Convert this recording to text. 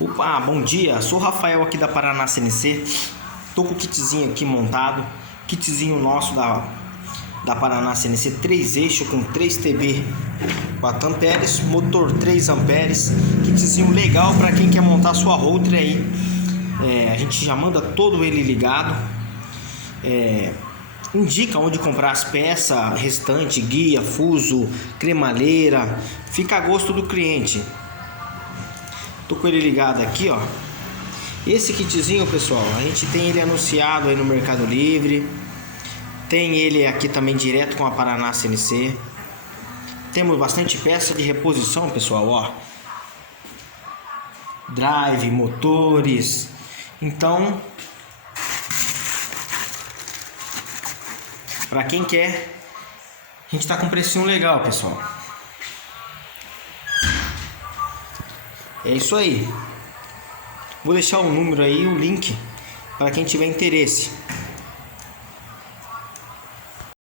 Opa, bom dia, sou o Rafael aqui da Paraná CNC. Tô com o kitzinho aqui montado, kitzinho nosso da Paraná CNC, 3 eixos com 3 TB 4 amperes, motor 3 amperes, kitzinho legal para quem quer montar sua router aí. A gente já manda todo ele ligado, indica onde comprar as peças restantes, guia, fuso, cremalheira, fica a gosto do cliente. Tô com ele ligado aqui, ó. Esse kitzinho, pessoal, a gente tem ele anunciado aí no Mercado Livre. Tem ele aqui também direto com a Paraná CNC. Temos bastante peça de reposição, pessoal, ó. Drive, motores. Então, para quem quer, a gente tá com um precinho legal, pessoal. É isso aí. Vou deixar o número aí, o link, para quem tiver interesse.